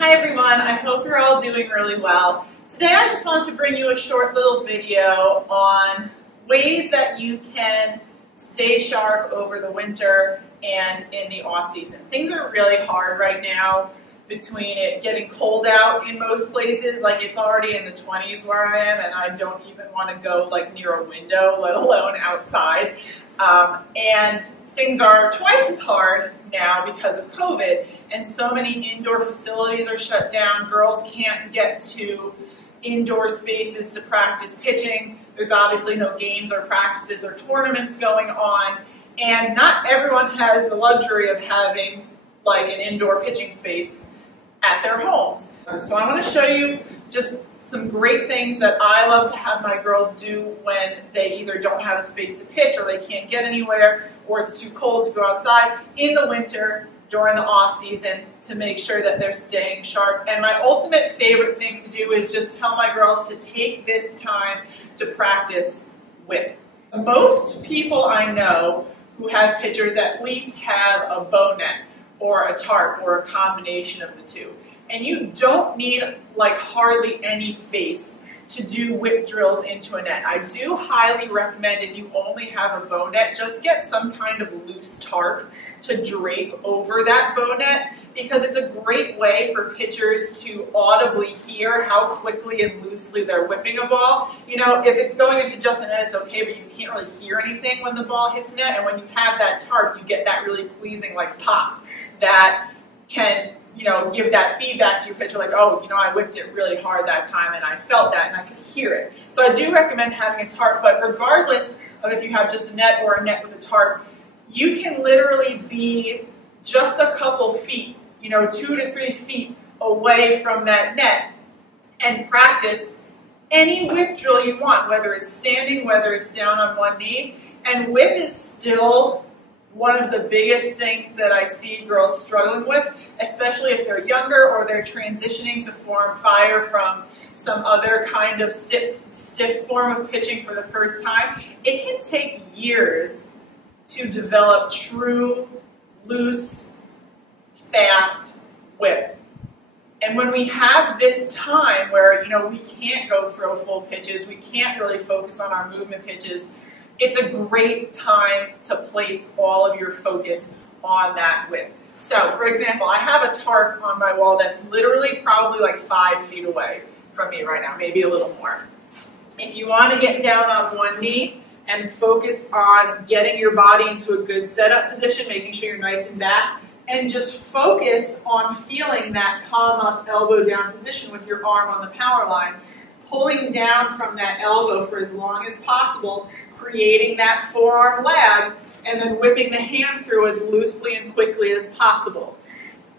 Hi everyone, I hope you're all doing really well. Today I just wanted to bring you a short little video on ways that you can stay sharp over the winter and in the off season. Things are really hard right now between it getting cold out in most places, like it's already in the 20s where I am and I don't even want to go like near a window, let alone outside. And things are twice as hard now because of COVID, and so many indoor facilities are shut down. Girls can't get to indoor spaces to practice pitching. There's obviously no games or practices or tournaments going on, and not everyone has the luxury of having like an indoor pitching space at their homes. So I want to show you just some great things that I love to have my girls do when they either don't have a space to pitch or they can't get anywhere or it's too cold to go outside in the winter during the off season to make sure that they're staying sharp. And my ultimate favorite thing to do is just tell my girls to take this time to practice whip. Most people I know who have pitchers at least have a bow net or a tarp or a combination of the two. And you don't need like hardly any space to do whip drills into a net. I do highly recommend, if you only have a bow net, just get some kind of loose tarp to drape over that bow net, because it's a great way for pitchers to audibly hear how quickly and loosely they're whipping a ball. You know, if it's going into just a net, it's okay, but you can't really hear anything when the ball hits net, and when you have that tarp, you get that really pleasing like pop that can, you know, give that feedback to your pitcher, like, oh, you know, I whipped it really hard that time and I felt that and I could hear it. So I do recommend having a tarp, but regardless of if you have just a net or a net with a tarp, you can literally be just a couple feet, you know, 2 to 3 feet away from that net and practice any whip drill you want, whether it's standing, whether it's down on one knee. And whip is still one of the biggest things that I see girls struggling with, especially if they're younger or they're transitioning to form fire from some other kind of stiff form of pitching for the first time. It can take years to develop true, loose, fast whip. And when we have this time where, you know, we can't go throw full pitches, we can't really focus on our movement pitches, it's a great time to place all of your focus on that whip. So, for example, I have a tarp on my wall that's literally probably like 5 feet away from me right now, maybe a little more. If you want to get down on one knee and focus on getting your body into a good setup position, making sure you're nice and back, and just focus on feeling that palm up, elbow down position with your arm on the power line, pulling down from that elbow for as long as possible, creating that forearm lag, and then whipping the hand through as loosely and quickly as possible.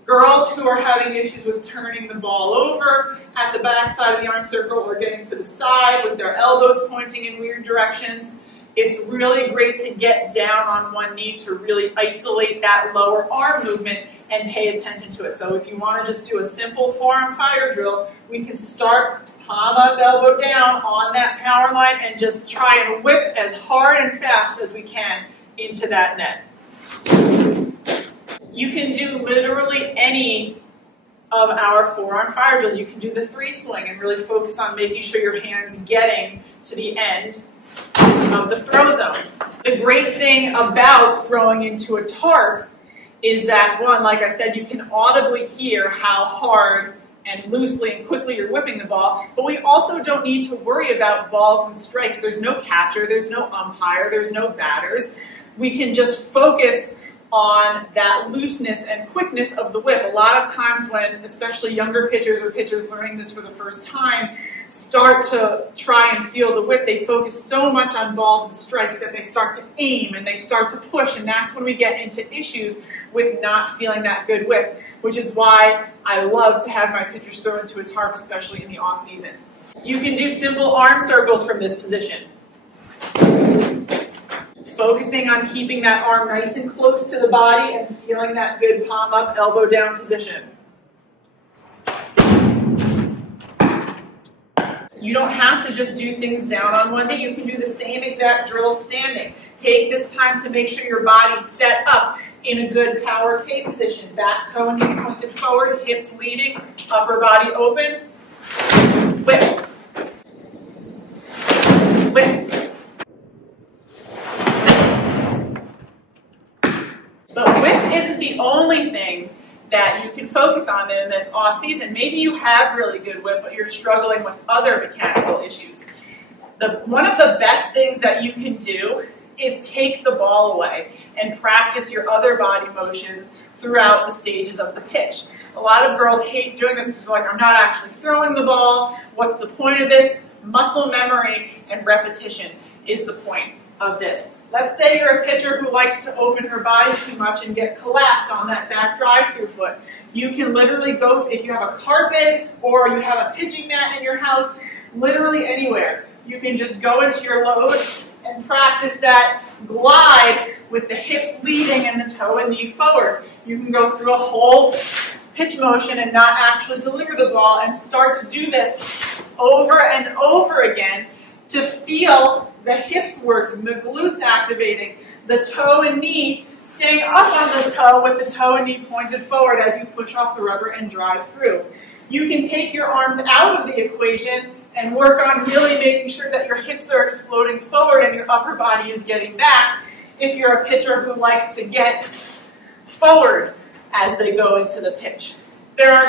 Girls who are having issues with turning the ball over at the back side of the arm circle or getting to the side with their elbows pointing in weird directions, it's really great to get down on one knee to really isolate that lower arm movement and pay attention to it. So if you want to just do a simple forearm fire drill, we can start palm up, elbow down on that power line and just try and whip as hard and fast as we can into that net. You can do literally any of our forearm fire drills. You can do the 3 swing and really focus on making sure your hand's getting to the end of the throw zone. The great thing about throwing into a tarp is that, one, like I said, you can audibly hear how hard and loosely and quickly you're whipping the ball, but we also don't need to worry about balls and strikes. There's no catcher, there's no umpire, there's no batters. We can just focus on that looseness and quickness of the whip. A lot of times when especially younger pitchers or pitchers learning this for the first time start to try and feel the whip, they focus so much on balls and strikes that they start to aim and they start to push, and that's when we get into issues with not feeling that good whip, which is why I love to have my pitchers throw into a tarp, especially in the off season. You can do simple arm circles from this position. Focusing on keeping that arm nice and close to the body and feeling that good palm up, elbow down position. You don't have to just do things down on one knee. You can do the same exact drill standing. Take this time to make sure your body's set up in a good power K position. Back toe and knee pointed forward, hips leading, upper body open. Whip. Whip. But whip isn't the only thing that you can focus on in this off season. Maybe you have really good whip, but you're struggling with other mechanical issues. One of the best things that you can do is take the ball away and practice your other body motions throughout the stages of the pitch. A lot of girls hate doing this because they're like, I'm not actually throwing the ball. What's the point of this? Muscle memory and repetition is the point of this. Let's say you're a pitcher who likes to open her body too much and get collapsed on that back drive-through foot. You can literally go, if you have a carpet or you have a pitching mat in your house, literally anywhere. You can just go into your load and practice that glide with the hips leading and the toe and knee forward. You can go through a whole pitch motion and not actually deliver the ball and start to do this over and over again to feel the hips working, the glutes activating, the toe and knee staying up on the toe with the toe and knee pointed forward as you push off the rubber and drive through. You can take your arms out of the equation and work on really making sure that your hips are exploding forward and your upper body is getting back if you're a pitcher who likes to get forward as they go into the pitch. There are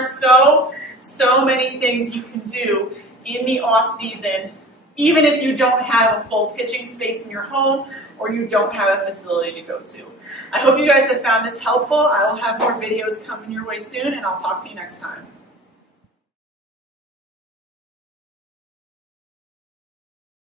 so many things you can do in the off season, even if you don't have a full pitching space in your home or you don't have a facility to go to. I hope you guys have found this helpful. I will have more videos coming your way soon, and I'll talk to you next time.